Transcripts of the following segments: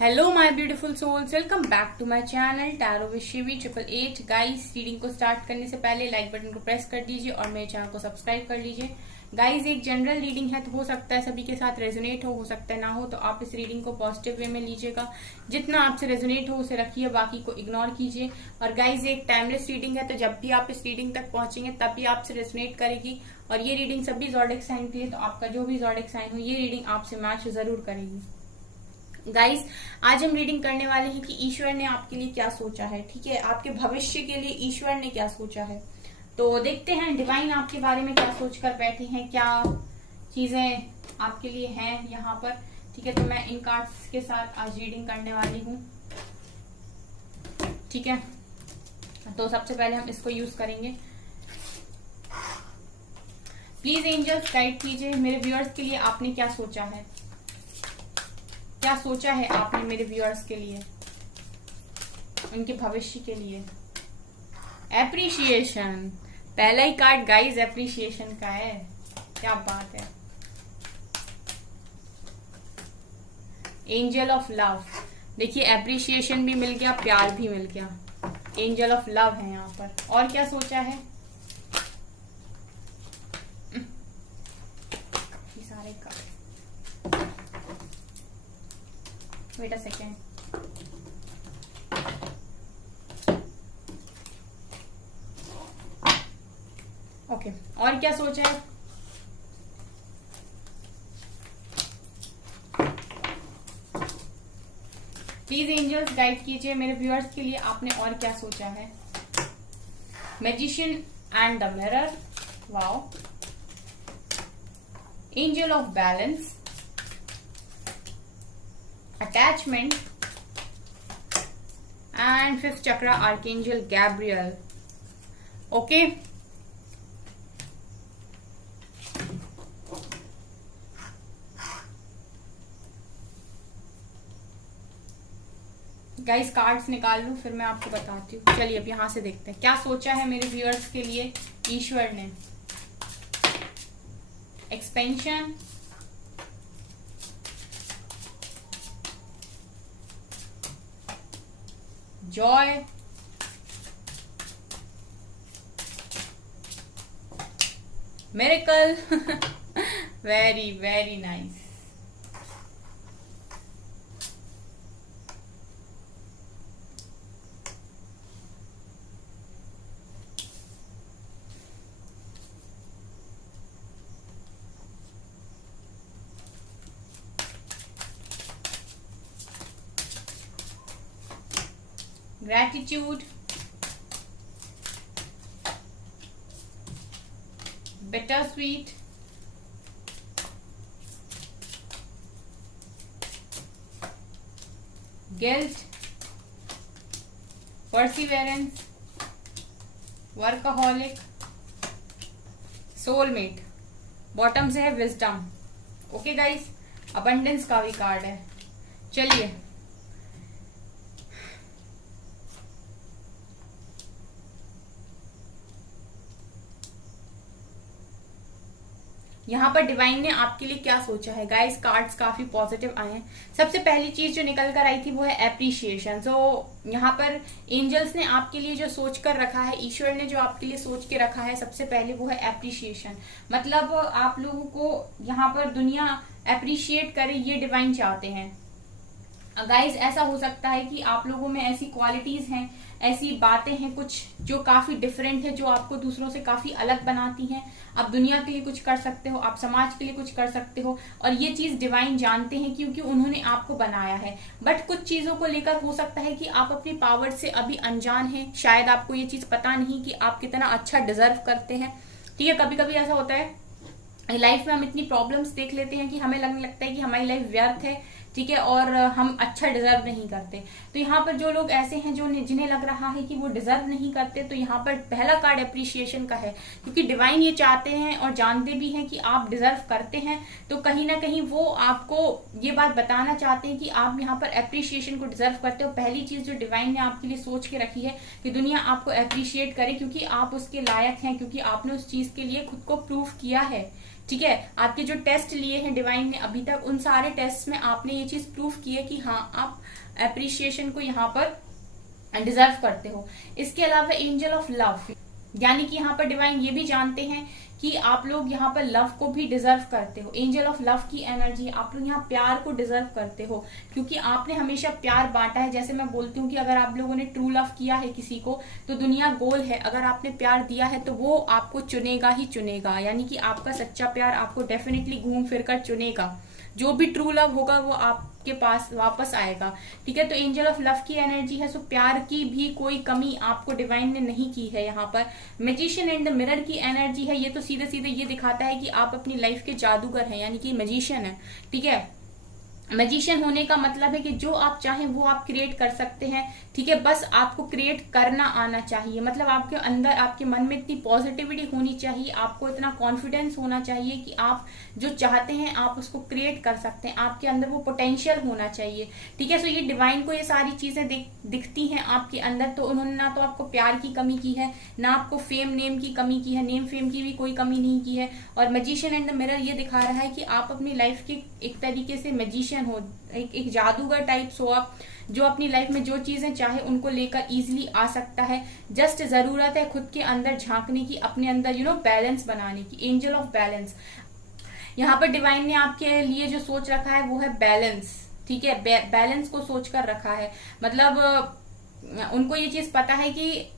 Hello my beautiful souls, welcome back to my channel tarot with Shivi 888। Guys, reading को start करने से पहले like button को press कर दीजिए और मेरे चैनल को सब्सक्राइब कर लीजिए। गाइस, एक जनरल रीडिंग है तो हो सकता है सभी के साथ रेजोनेट हो सकता है ना हो, तो आप इस रीडिंग को पॉजिटिव वे में लीजिएगा। जितना आपसे रेजोनेट हो उसे रखिए, बाकी को इग्नोर कीजिए। और गाइस, एक टाइमलेस रीडिंग है तो जब भी आप इस रीडिंग तक पहुंचेंगे तभी आपसे रेजोनेट करेगी। और ये रीडिंग सभी ज़ोडिएक साइन के लिए, तो आपका जो भी ज़ोडिएक साइन हो ये रीडिंग आपसे मैच जरूर करेगी। गाइस, आज हम रीडिंग करने वाले हैं कि ईश्वर ने आपके लिए क्या सोचा है। ठीक है, आपके भविष्य के लिए ईश्वर ने क्या सोचा है, तो देखते हैं डिवाइन आपके बारे में क्या सोच कर बैठे हैं, क्या चीजें आपके लिए हैं यहाँ पर। ठीक है, तो मैं इन कार्ड्स के साथ आज रीडिंग करने वाली हूँ। ठीक है, तो सबसे पहले हम इसको यूज करेंगे। प्लीज एंजल्स गाइड कीजिए मेरे व्यूअर्स के लिए आपने क्या सोचा है, क्या सोचा है आपने मेरे व्यूअर्स के लिए, उनके भविष्य के लिए। एप्रिशिएशन, पहला ही कार्ड गाइस एप्रिशिएशन का है, क्या बात है। एंजल ऑफ लव, देखिए एप्रिशिएशन भी मिल गया, प्यार भी मिल गया, एंजल ऑफ लव है यहाँ पर। और क्या सोचा है, सारे card. Wait a second, okay. और क्या सोचा है, प्लीज एंजल्स गाइड कीजिए मेरे व्यूअर्स के लिए आपने और क्या सोचा है। Magician and the mirror, wow. Angel of balance, attachment and fifth chakra archangel Gabriel. Okay, guys cards निकाल लूं फिर मैं आपको बताती हूँ। चलिए अब यहां से देखते हैं क्या सोचा है मेरे व्यूअर्स के लिए ईश्वर ने। Expansion, Joy, miracle, very very nice. Gratitude, bittersweet, guilt, perseverance, workaholic, soulmate। Bottom से है विजडम। ओके गाइस, अबंडेंस का भी कार्ड है। चलिए यहाँ पर डिवाइन ने आपके लिए क्या सोचा है। गाइस, कार्ड्स काफी पॉजिटिव आए हैं। सबसे पहली चीज जो निकल कर आई थी वो है एप्रिशिएशन। सो यहाँ पर एंजल्स ने आपके लिए जो सोच कर रखा है, ईश्वर ने जो आपके लिए सोच के रखा है, सबसे पहले वो है एप्रिशिएशन। मतलब आप लोगों को यहाँ पर दुनिया एप्रिशिएट करे, ये डिवाइन चाहते हैं। गाइज, ऐसा हो सकता है कि आप लोगों में ऐसी क्वालिटीज हैं, ऐसी बातें हैं कुछ जो काफी डिफरेंट है, जो आपको दूसरों से काफी अलग बनाती हैं। आप दुनिया के लिए कुछ कर सकते हो, आप समाज के लिए कुछ कर सकते हो, और ये चीज डिवाइन जानते हैं क्योंकि उन्होंने आपको बनाया है। बट कुछ चीजों को लेकर हो सकता है कि आप अपनी पावर से अभी अनजान हैं, शायद आपको ये चीज पता नहीं कि आप कितना अच्छा डिजर्व करते हैं। ठीक है, कभी कभी ऐसा होता है लाइफ में, हम इतनी प्रॉब्लम्स देख लेते हैं कि हमें लगने लगता है कि हमारी लाइफ व्यर्थ है। ठीक है, और हम अच्छा डिजर्व नहीं करते। तो यहाँ पर जो लोग ऐसे हैं जो जिन्हें लग रहा है कि वो डिजर्व नहीं करते, तो यहाँ पर पहला कार्ड एप्रिशिएशन का है, क्योंकि डिवाइन ये चाहते हैं और जानते भी हैं कि आप डिजर्व करते हैं। तो कहीं ना कहीं वो आपको ये बात बताना चाहते हैं कि आप यहाँ पर एप्रिशिएशन को डिजर्व करते हो। पहली चीज जो डिवाइन ने आपके लिए सोच के रखी है कि दुनिया आपको एप्रिशिएट करे, क्योंकि आप उसके लायक हैं, क्योंकि आपने उस चीज के लिए खुद को प्रूव किया है ठीक है, आपके जो टेस्ट लिए हैं डिवाइन ने अभी तक, उन सारे टेस्ट में आपने ये चीज प्रूव की है कि हाँ आप अप्रिशिएशन को यहाँ पर डिजर्व करते हो। इसके अलावा एंजल ऑफ लव, यानी कि यहाँ पर डिवाइन ये भी जानते हैं कि आप लोग यहाँ पर लव को भी डिजर्व करते हो। एंजल ऑफ लव की एनर्जी, आप लोग यहाँ प्यार को डिजर्व करते हो, क्योंकि आपने हमेशा प्यार बांटा है। जैसे मैं बोलती हूँ कि अगर आप लोगों ने ट्रू लव किया है किसी को तो दुनिया गोल है, अगर आपने प्यार दिया है तो वो आपको चुनेगा ही चुनेगा, यानी कि आपका सच्चा प्यार आपको डेफिनेटली घूम फिर कर चुनेगा। जो भी ट्रू लव होगा वो आपके पास वापस आएगा। ठीक है, तो एंजल ऑफ लव की एनर्जी है, सो प्यार की भी कोई कमी आपको डिवाइन ने नहीं की है। यहाँ पर मैजिशियन एंड द मिरर की एनर्जी है, ये तो सीधे सीधे ये दिखाता है कि आप अपनी लाइफ के जादूगर हैं, यानी कि मैजिशियन है। ठीक है, मैजिशियन होने का मतलब है कि जो आप चाहें वो आप क्रिएट कर सकते हैं। ठीक है, बस आपको क्रिएट करना आना चाहिए, मतलब आपके अंदर, आपके मन में इतनी पॉजिटिविटी होनी चाहिए, आपको इतना कॉन्फिडेंस होना चाहिए कि आप जो चाहते हैं आप उसको क्रिएट कर सकते हैं, आपके अंदर वो पोटेंशियल होना चाहिए। ठीक है, सो ये डिवाइन को ये सारी चीजें दिखती हैं आपके अंदर, तो उन्होंने ना तो आपको प्यार की कमी की है, ना आपको फेम नेम की कमी की है, नेम फेम की भी कोई कमी नहीं की है। और मैजिशियन एंड द मिरर ये दिखा रहा है कि आप अपनी लाइफ के एक तरीके से मैजिशियन हो, एक जादूगर टाइप्स हो आप, जो अपनी लाइफ में जो चीजें चाहे उनको लेकर इजीली आ सकता है। जस्ट जरूरत है खुद के अंदर झांकने की, अपने अंदर बैलेंस बनाने की। एंजल ऑफ बैलेंस, यहाँ पर डिवाइन ने आपके लिए जो सोच रखा है वो है बैलेंस। ठीक है, बैलेंस को सोच कर रखा है, मतलब उनको ये चीज पता है कि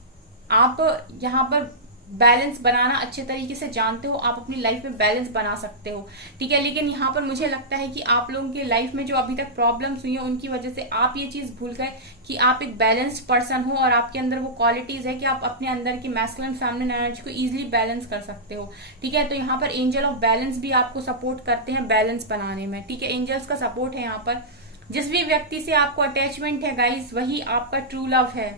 आप यहाँ पर बैलेंस बनाना अच्छे तरीके से जानते हो, आप अपनी लाइफ में बैलेंस बना सकते हो। ठीक है, लेकिन यहाँ पर मुझे लगता है कि आप लोगों की लाइफ में जो अभी तक प्रॉब्लम्स हुई हैं उनकी वजह से आप ये चीज भूल गए कि आप एक बैलेंस्ड पर्सन हो और आपके अंदर वो क्वालिटीज है कि आप अपने अंदर की मैस्कुलिन फेमिनिन एनर्जी को इजीली बैलेंस कर सकते हो। ठीक है, तो यहाँ पर एंजल ऑफ बैलेंस भी आपको सपोर्ट करते हैं बैलेंस बनाने में। ठीक है, एंजल्स का सपोर्ट है यहाँ पर। जिस भी व्यक्ति से आपको अटैचमेंट है गाइस, वही आपका ट्रू लव है,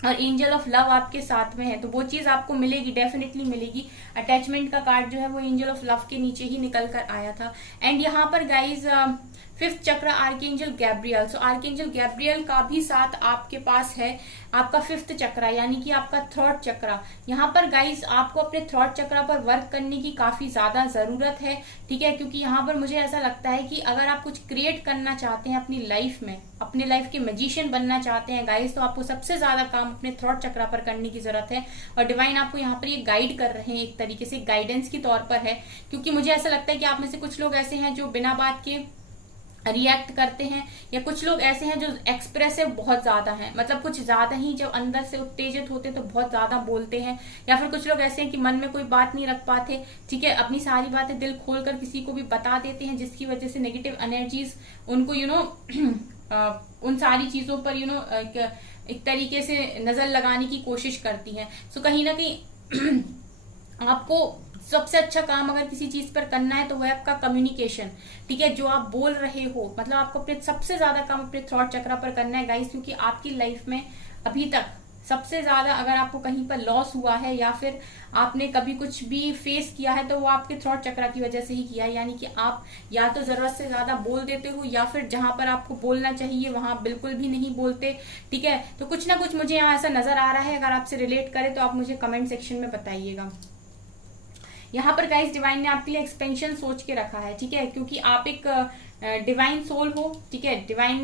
और एंजल ऑफ लव आपके साथ में है, तो वो चीज आपको मिलेगी, डेफिनेटली मिलेगी। अटैचमेंट का कार्ड जो है वो एंजल ऑफ लव के नीचे ही निकल कर आया था। एंड यहाँ पर गाइज फिफ्थ चक्र आर्कएंजल गैब्रियल, सो आर्कएंजल गैब्रियल का भी साथ आपके पास है, आपका फिफ्थ चक्र यानी कि आपका थ्रॉट चक्र। यहाँ पर गाइज आपको अपने थ्रॉट चक्र पर वर्क करने की काफी ज्यादा जरूरत है। ठीक है, क्योंकि यहाँ पर मुझे ऐसा लगता है कि अगर आप कुछ क्रिएट करना चाहते हैं अपनी लाइफ में, अपने लाइफ के मैजिशियन बनना चाहते हैं गाइज, तो आपको सबसे ज्यादा काम अपने थ्रॉट चक्र पर करने की जरूरत है। और डिवाइन आपको यहाँ पर ये गाइड कर रहे हैं, एक तरीके से गाइडेंस के तौर पर है, क्योंकि मुझे ऐसा लगता है कि आप में से कुछ लोग ऐसे हैं जो बिना बात के रिएक्ट करते हैं, या कुछ लोग ऐसे हैं जो एक्सप्रेसिव बहुत ज्यादा हैं, मतलब कुछ ज्यादा ही जब अंदर से उत्तेजित होते हैं तो बहुत ज्यादा बोलते हैं, या फिर कुछ लोग ऐसे हैं कि मन में कोई बात नहीं रख पाते। ठीक है, अपनी सारी बातें दिल खोलकर किसी को भी बता देते हैं, जिसकी वजह से नेगेटिव एनर्जीज उनको उन सारी चीजों पर एक तरीके से नजर लगाने की कोशिश करती हैं। सो कहीं ना कहीं आपको सबसे अच्छा काम अगर किसी चीज पर करना है तो वह आपका कम्युनिकेशन। ठीक है, जो आप बोल रहे हो, मतलब आपको अपने सबसे ज्यादा काम अपने थ्रॉट चक्र पर करना है गाइस, क्योंकि आपकी लाइफ में अभी तक सबसे ज्यादा अगर आपको कहीं पर लॉस हुआ है या फिर आपने कभी कुछ भी फेस किया है तो वो आपके थ्रॉट चक्र की वजह से ही किया है। यानी कि आप या तो जरूरत से ज्यादा बोल देते हो, या फिर जहां पर आपको बोलना चाहिए वहां बिल्कुल भी नहीं बोलते। ठीक है, तो कुछ ना कुछ मुझे यहाँ ऐसा नजर आ रहा है, अगर आपसे रिलेट करे तो आप मुझे कमेंट सेक्शन में बताइएगा। यहाँ पर गाइस डिवाइन ने आपके लिए एक्सपेंशन सोच के रखा है। ठीक है, क्योंकि आप एक डिवाइन सोल हो। ठीक है, डिवाइन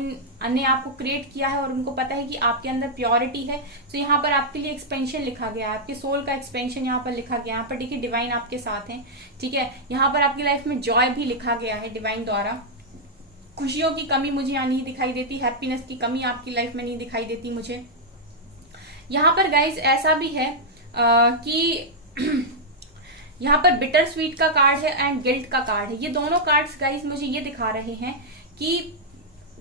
ने आपको क्रिएट किया है और उनको पता है कि आपके अंदर प्योरिटी है, तो यहाँ पर आपके लिए एक्सपेंशन लिखा गया है, आपके सोल का एक्सपेंशन यहाँ पर लिखा गया। यहाँ पर देखिए डिवाइन आपके साथ है। ठीक है, यहाँ पर आपकी लाइफ में जॉय भी लिखा गया है डिवाइन द्वारा। खुशियों की कमी मुझे यहाँ नहीं दिखाई देती, हैप्पीनेस की कमी आपकी लाइफ में नहीं दिखाई देती मुझे। यहाँ पर गाइज ऐसा भी है कि यहाँ पर बिटर स्वीट का कार्ड है एंड गिल्ट का कार्ड है। ये दोनों कार्ड्स गाइस मुझे ये दिखा रहे हैं कि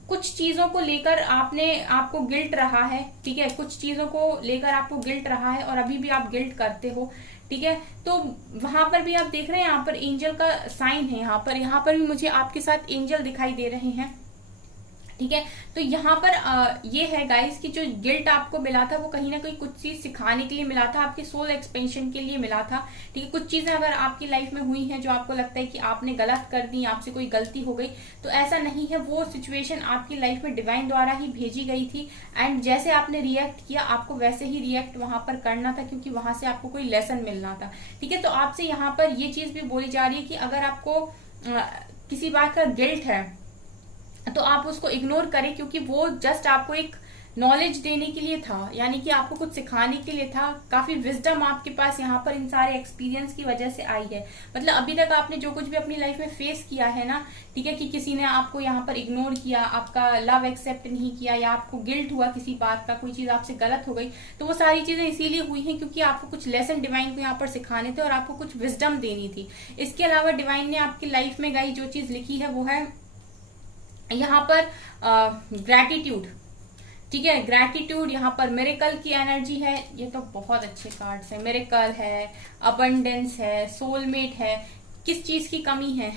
कुछ चीजों को लेकर आपको गिल्ट रहा है। ठीक है, कुछ चीजों को लेकर आपको गिल्ट रहा है और अभी भी आप गिल्ट करते हो। ठीक है, तो वहां पर भी आप देख रहे हैं यहाँ पर एंजल का साइन है। यहाँ पर भी मुझे आपके साथ एंजल दिखाई दे रहे हैं। ठीक है। तो यहाँ पर ये है गाइस कि जो गिल्ट आपको मिला था वो कहीं ना कहीं कुछ चीज सिखाने के लिए मिला था, आपके सोल एक्सपेंशन के लिए मिला था। ठीक है, कुछ चीजें अगर आपकी लाइफ में हुई हैं जो आपको लगता है कि आपने गलत कर दी, आपसे कोई गलती हो गई, तो ऐसा नहीं है। वो सिचुएशन आपकी लाइफ में डिवाइन द्वारा ही भेजी गई थी, एंड जैसे आपने रिएक्ट किया आपको वैसे ही रिएक्ट वहां पर करना था, क्योंकि वहां से आपको कोई लेसन मिलना था। ठीक है, तो आपसे यहाँ पर ये चीज भी बोली जा रही है कि अगर आपको किसी बात का गिल्ट है तो आप उसको इग्नोर करें, क्योंकि वो जस्ट आपको एक नॉलेज देने के लिए था, यानी कि आपको कुछ सिखाने के लिए था। काफी विजडम आपके पास यहाँ पर इन सारे एक्सपीरियंस की वजह से आई है। मतलब अभी तक आपने जो कुछ भी अपनी लाइफ में फेस किया है ना, ठीक है, कि किसी ने आपको यहाँ पर इग्नोर किया, आपका लव एक्सेप्ट नहीं किया, या आपको गिल्ट हुआ किसी बात का, कोई चीज आपसे गलत हो गई, तो वो सारी चीजें इसीलिए हुई हैं क्योंकि आपको कुछ लेसन डिवाइन को यहाँ पर सिखाने थे और आपको कुछ विजडम देनी थी। इसके अलावा डिवाइन ने आपकी लाइफ में गाई जो चीज लिखी है वो है यहाँ पर ग्रैटिट्यूड। ठीक है, ग्रैटिट्यूड, यहाँ पर मिरेकल की एनर्जी है। ये तो बहुत अच्छे कार्ड्स है। मिरेकल है, अबंडेंस है, सोलमेट है। किस चीज की कमी है?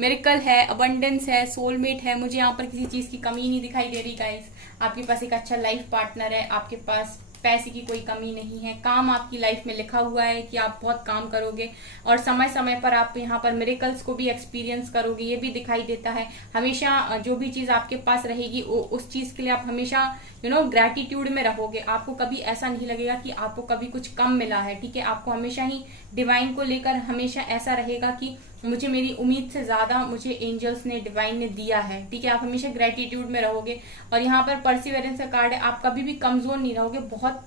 मिरेकल है, अबंडेंस है, सोलमेट है। मुझे यहाँ पर किसी चीज की कमी नहीं दिखाई दे रही गाइस। आपके पास एक अच्छा लाइफ पार्टनर है, आपके पास पैसे की कोई कमी नहीं है, काम आपकी लाइफ में लिखा हुआ है कि आप बहुत काम करोगे और समय समय पर आप यहाँ पर मिरेकल्स को भी एक्सपीरियंस करोगे, ये भी दिखाई देता है। हमेशा जो भी चीज आपके पास रहेगी उस चीज के लिए आप हमेशा ग्रैटिट्यूड में रहोगे। आपको कभी ऐसा नहीं लगेगा कि आपको कभी कुछ कम मिला है। ठीक है, आपको हमेशा ही डिवाइन को लेकर हमेशा ऐसा रहेगा कि मुझे मेरी उम्मीद से ज्यादा मुझे एंजल्स ने, डिवाइन ने दिया है। ठीक है, आप हमेशा ग्रेटिट्यूड में रहोगे। और यहाँ पर परसिवेरेंस का कार्ड है, आप कभी भी कमजोर नहीं रहोगे, बहुत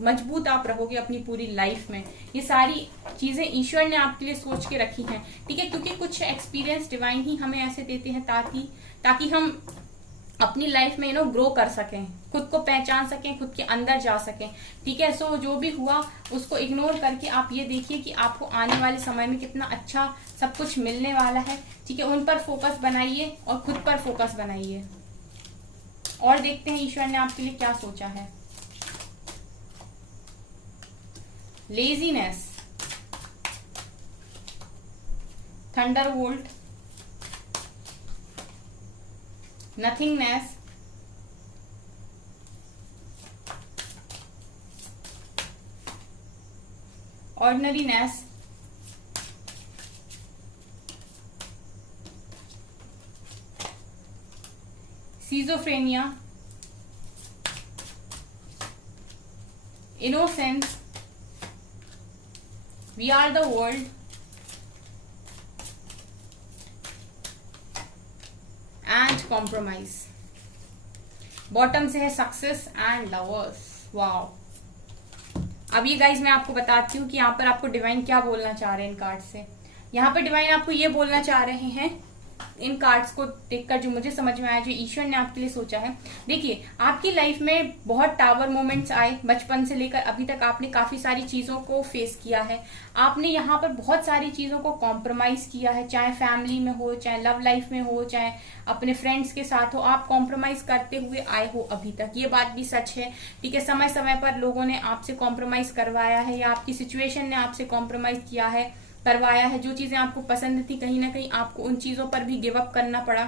मजबूत आप रहोगे अपनी पूरी लाइफ में। ये सारी चीजें ईश्वर ने आपके लिए सोच के रखी हैं। ठीक है, क्योंकि कुछ एक्सपीरियंस डिवाइन ही हमें ऐसे देते हैं ताकि हम अपनी लाइफ में ग्रो कर सकें, खुद को पहचान सकें, खुद के अंदर जा सकें। ठीक है, सो जो भी हुआ उसको इग्नोर करके आप ये देखिए कि आपको आने वाले समय में कितना अच्छा सब कुछ मिलने वाला है। ठीक है, उन पर फोकस बनाइए और खुद पर फोकस बनाइए। और देखते हैं ईश्वर ने आपके लिए क्या सोचा है। Laziness, thunderbolt, nothingness, ordinariness, schizophrenia, innocence, we are the world, and compromise. Bottom से है सक्सेस एंड लवर्स। वाओ। अब ये गाइज मैं आपको बताती हूँ कि यहाँ पर आपको डिवाइन क्या बोलना चाह रहे हैं इन कार्ड से। यहाँ पर डिवाइन आपको ये बोलना चाह रहे हैं, इन कार्ड्स को देखकर जो मुझे समझ में आया, जो ईश्वर ने आपके लिए सोचा है। देखिए, आपकी लाइफ में बहुत टावर मोमेंट्स आए, बचपन से लेकर अभी तक आपने काफी सारी चीजों को फेस किया है। आपने यहाँ पर बहुत सारी चीजों को कॉम्प्रोमाइज किया है, चाहे फैमिली में हो, चाहे लव लाइफ में हो, चाहे अपने फ्रेंड्स के साथ हो, आप कॉम्प्रोमाइज करते हुए आए हो अभी तक। ये बात भी सच है। ठीक है, समय समय पर लोगों ने आपसे कॉम्प्रोमाइज करवाया है, या आपकी सिचुएशन ने आपसे कॉम्प्रोमाइज किया है, करवाया है। जो चीजें आपको पसंद थी कहीं ना कहीं आपको उन चीजों पर भी गिव अप करना पड़ा।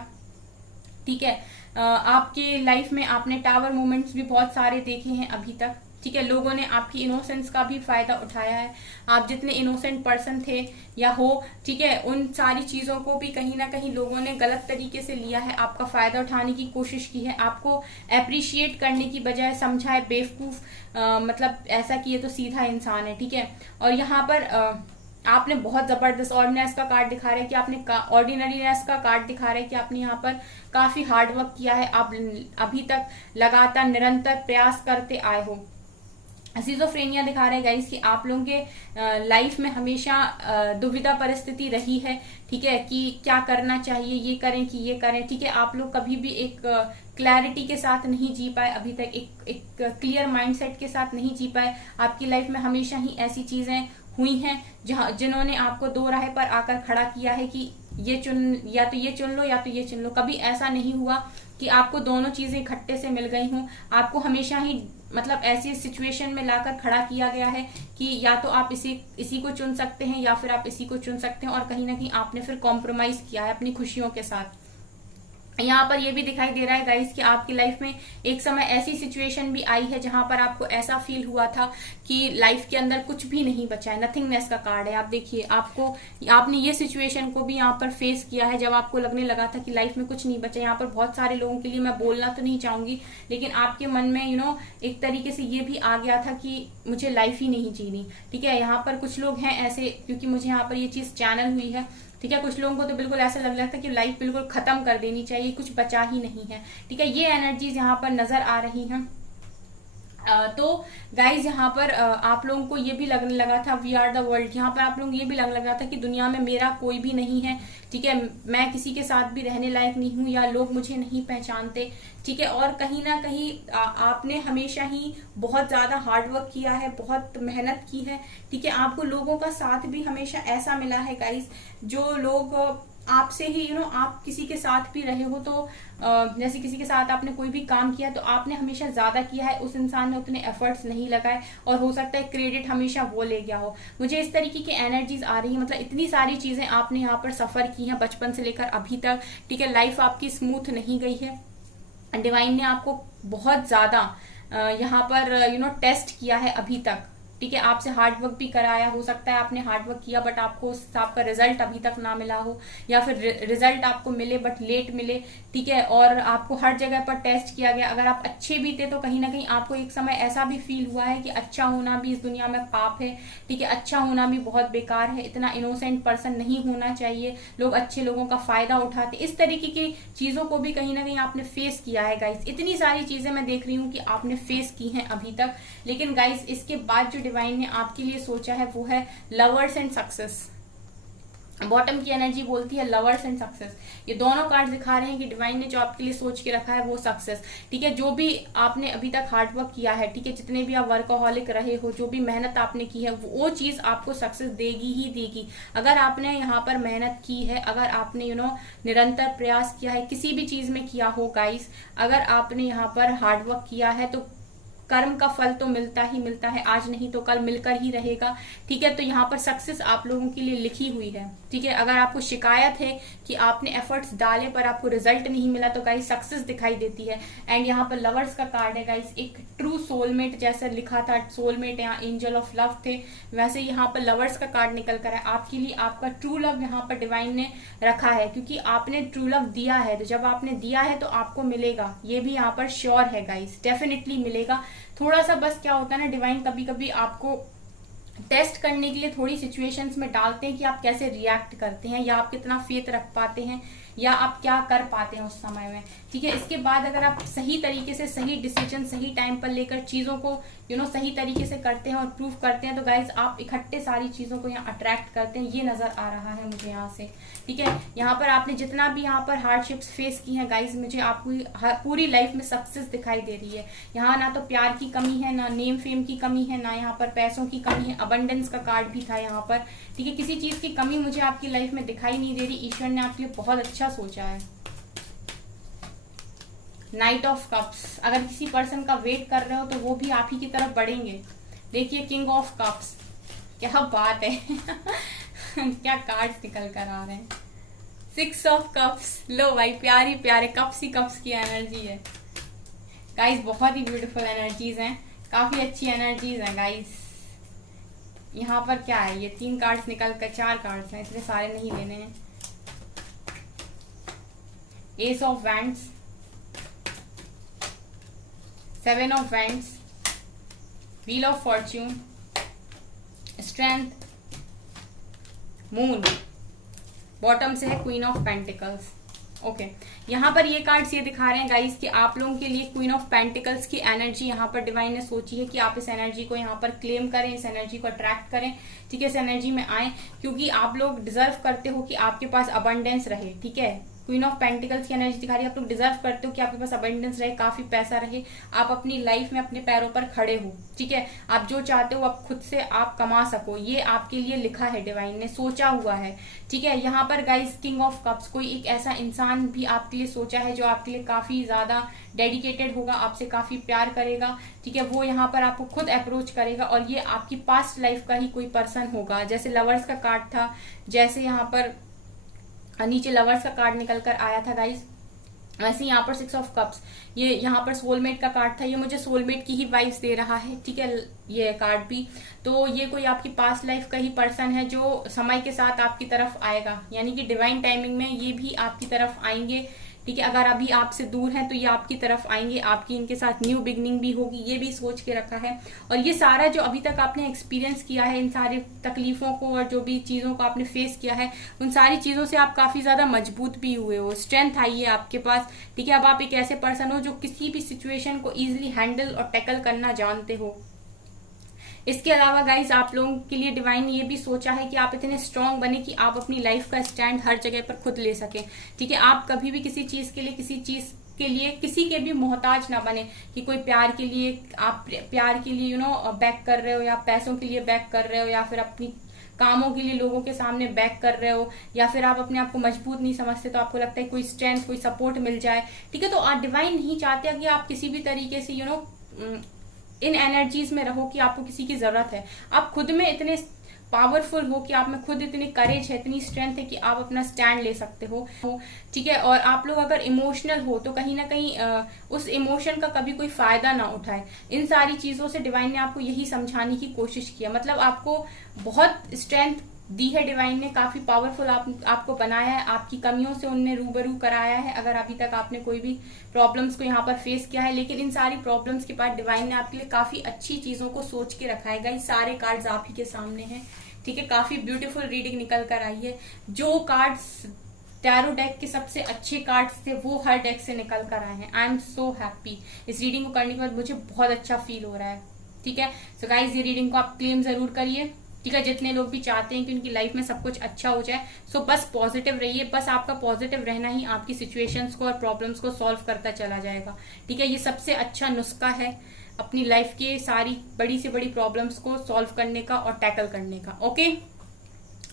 ठीक है, आपके लाइफ में आपने टावर मोमेंट्स भी बहुत सारे देखे हैं अभी तक। ठीक है, लोगों ने आपकी इनोसेंस का भी फायदा उठाया है। आप जितने इनोसेंट पर्सन थे या हो, ठीक है, उन सारी चीजों को भी कहीं ना कहीं लोगों ने गलत तरीके से लिया है, आपका फायदा उठाने की कोशिश की है, आपको अप्रिशिएट करने की बजाय समझा है बेवकूफ, मतलब ऐसा कि ये तो सीधा इंसान है। ठीक है, और यहाँ पर आपने बहुत जबरदस्त ऑर्डिनरीनेस का कार्ड दिखा रहा है कि आपने यहाँ पर काफी हार्ड वर्क किया है, आप अभी तक लगातार निरंतर प्रयास करते आए हो। सिजोफ्रेनिया दिखा रहे हैं गाइस कि आप लोगों के लाइफ में हमेशा दुविधा परिस्थिति रही है। ठीक है, कि क्या करना चाहिए, ये करें कि ये करें। ठीक है, आप लोग कभी भी एक क्लैरिटी के साथ नहीं जी पाए अभी तक, एक क्लियर माइंडसेट के साथ नहीं जी पाए। आपकी लाइफ में हमेशा ही ऐसी चीजें हुई हैं जिन्होंने आपको दो राह पर आकर खड़ा किया है कि ये चुन, या तो ये चुन लो या तो ये चुन लो। कभी ऐसा नहीं हुआ कि आपको दोनों चीजें इकट्ठे से मिल गई हों। आपको हमेशा ही मतलब ऐसी सिचुएशन में लाकर खड़ा किया गया है कि या तो आप इसी को चुन सकते हैं या फिर आप इसी को चुन सकते हैं, और कहीं ना कहीं आपने फिर कॉम्प्रोमाइज किया है अपनी खुशियों के साथ। यहाँ पर ये भी दिखाई दे रहा है गाइस कि आपकी लाइफ में एक समय ऐसी सिचुएशन भी आई है जहां पर आपको ऐसा फील हुआ था कि लाइफ के अंदर कुछ भी नहीं बचा है। नथिंगनेस का कार्ड है। आप देखिए, आपने ये सिचुएशन को भी यहाँ पर फेस किया है जब आपको लगने लगा था कि लाइफ में कुछ नहीं बचा। यहाँ पर बहुत सारे लोगों के लिए मैं बोलना तो नहीं चाहूंगी, लेकिन आपके मन में एक तरीके से ये भी आ गया था कि मुझे लाइफ ही नहीं जीनी। ठीक है, यहाँ पर कुछ लोग हैं ऐसे, क्योंकि मुझे यहाँ पर ये चीज चैनल हुई है। ठीक है, कुछ लोगों को तो बिल्कुल ऐसा लग रहा था कि लाइफ बिल्कुल खत्म कर देनी चाहिए, कुछ बचा ही नहीं है। ठीक है, ये एनर्जीज यहाँ पर नजर आ रही हैं। तो गाइज यहाँ पर आप लोगों को ये भी लगने लगा था वी आर द वर्ल्ड। यहाँ पर आप लोगों को ये भी लगने लगा था कि दुनिया में मेरा कोई भी नहीं है। ठीक है, मैं किसी के साथ भी रहने लायक नहीं हूँ, या लोग मुझे नहीं पहचानते। ठीक है, और कहीं ना कहीं आपने हमेशा ही बहुत ज्यादा हार्ड वर्क किया है, बहुत मेहनत की है। ठीक है, आपको लोगों का साथ भी हमेशा ऐसा मिला है गाइज, जो लोग आपसे ही आप किसी के साथ भी रहे हो तो जैसे किसी के साथ आपने कोई भी काम किया तो आपने हमेशा ज्यादा किया है, उस इंसान ने उतने एफर्ट्स नहीं लगाए, और हो सकता है क्रेडिट हमेशा वो ले गया हो। मुझे इस तरीके की एनर्जीज आ रही है, मतलब इतनी सारी चीजें आपने यहाँ पर सफर की हैं बचपन से लेकर अभी तक। ठीक है, लाइफ आपकी स्मूथ नहीं गई है। डिवाइन ने आपको बहुत ज्यादा यहाँ पर टेस्ट किया है अभी तक। ठीक है, आपसे हार्ड वर्क भी कराया, हो सकता है आपने हार्ड वर्क किया बट आपको आपका रिजल्ट अभी तक ना मिला हो, या फिर रिजल्ट आपको मिले बट लेट मिले। ठीक है, और आपको हर जगह पर टेस्ट किया गया। अगर आप अच्छे भी थे तो कहीं ना कहीं आपको एक समय ऐसा भी फील हुआ है कि अच्छा होना भी इस दुनिया में पाप है। ठीक है, अच्छा होना भी बहुत बेकार है, इतना इनोसेंट पर्सन नहीं होना चाहिए, लोग अच्छे लोगों का फायदा उठाते। इस तरीके की चीजों को भी कहीं ना कहीं आपने फेस किया है गाइस। इतनी सारी चीजें मैं देख रही हूँ कि आपने फेस की हैं अभी तक। लेकिन गाइस, इसके बाद जो डिवाइन ने आपके लिए सोचा है वो है लवर्स एंड सक्सेस। बॉटम की एनर्जी बोलती है लवर्स एंड सक्सेस। ये दोनों कार्ड दिखा रहे हैं कि डिवाइन ने जो आपके लिए सोच के रखा है वो सक्सेस। ठीक है, जो भी आपने अभी तक हार्ड वर्क किया है, ठीक है, जितने भी आप वर्कaholic रहे हो, जो भी मेहनत आपने की है, वो चीज आपको सक्सेस देगी ही देगी। अगर आपने यहाँ पर मेहनत की है, अगर आपने निरंतर प्रयास किया है, किसी भी चीज में किया हो गाइस, अगर आपने यहाँ पर हार्ड वर्क किया है तो कर्म का फल तो मिलता ही मिलता है, आज नहीं तो कल मिलकर ही रहेगा। ठीक है, तो यहाँ पर सक्सेस आप लोगों के लिए लिखी हुई है। ठीक है, अगर आपको शिकायत है कि आपने एफर्ट्स डाले पर आपको रिजल्ट नहीं मिला तो गाइस सक्सेस दिखाई देती है। एंड यहाँ पर लवर्स का कार्ड है गाइस, एक ट्रू सोलमेट जैसा लिखा था, सोलमेट या एंजल ऑफ लव थे, वैसे यहाँ पर लवर्स का कार्ड निकल कर है। आपके लिए आपका ट्रू लव यहाँ पर डिवाइन ने रखा है, क्योंकि आपने ट्रू लव दिया है, तो जब आपने दिया है तो आपको मिलेगा, ये भी यहाँ पर श्योर है गाइस, डेफिनेटली मिलेगा। थोड़ा सा बस क्या होता है ना, डिवाइन कभी कभी आपको टेस्ट करने के लिए थोड़ी सिचुएशंस में डालते हैं कि आप कैसे रिएक्ट करते हैं, या आप कितना फेथ रख पाते हैं, या आप क्या कर पाते हैं उस समय में। ठीक है, इसके बाद अगर आप सही तरीके से सही डिसीजन सही टाइम पर लेकर चीजों को सही तरीके से करते हैं और प्रूव करते हैं तो गाइज आप इकट्ठे सारी चीजों को यहाँ अट्रैक्ट करते हैं, ये नजर आ रहा है मुझे यहाँ से। ठीक है, यहाँ पर आपने जितना भी यहाँ पर हार्डशिप्स फेस की हैं गाइज, मुझे आपकी पूरी लाइफ में सक्सेस दिखाई दे रही है। यहाँ ना तो प्यार की कमी है, ना नेम फेम की कमी है, ना यहाँ पर पैसों की कमी है। अबंडेंस का कार्ड भी था यहाँ पर। ठीक है, किसी चीज की कमी मुझे आपकी लाइफ में दिखाई नहीं दे रही। ईश्वर ने आपके लिए बहुत अच्छा सोचा है। नाइट ऑफ कप्स, अगर किसी पर्सन का वेट कर रहे हो तो वो भी आप ही की तरफ बढ़ेंगे। देखिए, किंग ऑफ कप्स, क्या बात है क्या कार्ड्स निकल कर आ रहे हैं। 6 ऑफ कप्स, लो भाई, प्यारी प्यारे कप्स ही कप्स की एनर्जी है गाइस, बहुत ही ब्यूटीफुल एनर्जीज हैं, काफी अच्छी एनर्जीज हैं गाइस। यहाँ पर क्या है, ये 3 कार्ड्स निकल कर 4 कार्ड्स हैं, इतने सारे नहीं लेने हैं। S of wands, 7 of wands, wheel of Fortune, strength, moon, bottom से है क्वीन ऑफ पेंटिकल्स। ओके, यहाँ पर ये कार्ड्स ये दिखा रहे हैं गाइस कि आप लोगों के लिए क्वीन ऑफ पेंटिकल्स की एनर्जी यहाँ पर डिवाइन ने सोची है कि आप इस एनर्जी को यहाँ पर क्लेम करें, इस एनर्जी को अट्रैक्ट करें। ठीक है, इस एनर्जी में आए, क्योंकि आप लोग डिजर्व करते हो कि आपके पास अबंडेंस रहे। ठीक है, क्वीन ऑफ पेंटिकल्स की एनर्जी दिखा रही है, आप लोग डिजर्व करते हो कि आपके पास अबंडेंस रहे, काफी पैसा रहे, आप अपनी लाइफ में अपने पैरों पर खड़े हो। ठीक है, आप जो चाहते हो आप खुद से आप कमा सको, ये आपके लिए लिखा है, डिवाइन ने सोचा हुआ है। ठीक है, यहाँ पर गाइस किंग ऑफ कप्स, कोई एक ऐसा इंसान भी आपके लिए सोचा है जो आपके लिए काफी ज्यादा डेडिकेटेड होगा, आपसे काफी प्यार करेगा। ठीक है, वो यहाँ पर आपको खुद अप्रोच करेगा, और ये आपकी पास्ट लाइफ का ही कोई पर्सन होगा। जैसे लवर्स का कार्ड था, जैसे यहाँ पर नीचे लवर्स का कार्ड निकल कर आया था गाइस, वैसे यहाँ पर 6 ऑफ कप्स, ये यहाँ पर सोलमेट का कार्ड था, ये मुझे सोलमेट की ही वाइब्स दे रहा है, ठीक है, ये कार्ड भी। तो ये कोई आपकी पास्ट लाइफ का ही पर्सन है जो समय के साथ आपकी तरफ आएगा, यानी कि डिवाइन टाइमिंग में ये भी आपकी तरफ आएंगे, ठीक है। अगर अभी आपसे दूर हैं तो ये आपकी तरफ आएंगे, आपकी इनके साथ न्यू बिगनिंग भी होगी, ये भी सोच के रखा है। और ये सारा जो अभी तक आपने एक्सपीरियंस किया है, इन सारी तकलीफों को और जो भी चीज़ों को आपने फेस किया है, उन सारी चीज़ों से आप काफ़ी ज़्यादा मजबूत भी हुए हो, स्ट्रेंथ आई है आपके पास, ठीक है। अब आप एक ऐसे पर्सन हो जो किसी भी सिचुएशन को ईजिली हैंडल और टैकल करना जानते हो। इसके अलावा गाइज आप लोगों के लिए डिवाइन ने ये भी सोचा है कि आप इतने स्ट्रांग बने कि आप अपनी लाइफ का स्टैंड हर जगह पर खुद ले सकें, ठीक है। आप कभी भी किसी चीज के लिए किसी के भी मोहताज ना बने, कि कोई प्यार के लिए आप प्यार के लिए बैक कर रहे हो, या पैसों के लिए बैक कर रहे हो, या फिर अपनी कामों के लिए लोगों के सामने बैक कर रहे हो, या फिर आप अपने आप को मजबूत नहीं समझते, तो आपको लगता है कोई स्ट्रेंथ, कोई सपोर्ट मिल जाए, ठीक है। तो आप डिवाइन नहीं चाहते कि आप किसी भी तरीके से इन एनर्जीज में रहो कि आपको किसी की जरूरत है। आप खुद में इतने पावरफुल हो कि आप में खुद इतनी करेज है, इतनी स्ट्रेंथ है कि आप अपना स्टैंड ले सकते हो, ठीक है। और आप लोग अगर इमोशनल हो तो कहीं ना कहीं उस इमोशन का कभी कोई फायदा ना उठाए। इन सारी चीजों से डिवाइन ने आपको यही समझाने की कोशिश किया, मतलब आपको बहुत स्ट्रेंथ दी है डिवाइन ने, काफी पावरफुल आपको बनाया है, आपकी कमियों से उनने रूबरू कराया है। अगर अभी तक आपने कोई भी प्रॉब्लम्स को यहाँ पर फेस किया है, लेकिन इन सारी प्रॉब्लम्स के बाद डिवाइन ने आपके लिए काफी अच्छी चीजों को सोच के रखा है। गाइस सारे कार्ड्स आप ही के सामने हैं, ठीक है। काफी ब्यूटीफुल रीडिंग निकल कर आई है। जो कार्ड्स टैरो डेक के सबसे अच्छे कार्ड्स थे वो हर डेक से निकल कर आए हैं। आई एम सो हैप्पी, इस रीडिंग को करने के बाद मुझे बहुत अच्छा फील हो रहा है, ठीक है। सो गाइस ये रीडिंग को आप क्लेम जरूर करिए, ठीक है। जितने लोग भी चाहते हैं कि उनकी लाइफ में सब कुछ अच्छा हो जाए, सो बस पॉजिटिव रहिए, बस आपका पॉजिटिव रहना ही आपकी सिचुएशंस को और प्रॉब्लम्स को सॉल्व करता चला जाएगा, ठीक है। ये सबसे अच्छा नुस्खा है अपनी लाइफ की सारी बड़ी से बड़ी प्रॉब्लम्स को सॉल्व करने का और टैकल करने का, ओके।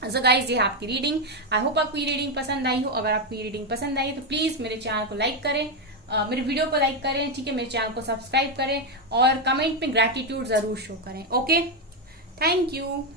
सो गाइज ये है आपकी रीडिंग। आई होप आपको ये रीडिंग पसंद आई हो। अगर आपको ये रीडिंग पसंद आई तो प्लीज मेरे चैनल को लाइक करें, मेरे वीडियो को लाइक करें, ठीक है। मेरे चैनल को सब्सक्राइब करें और कमेंट में ग्रैटिट्यूड जरूर शो करें, ओके। Thank you.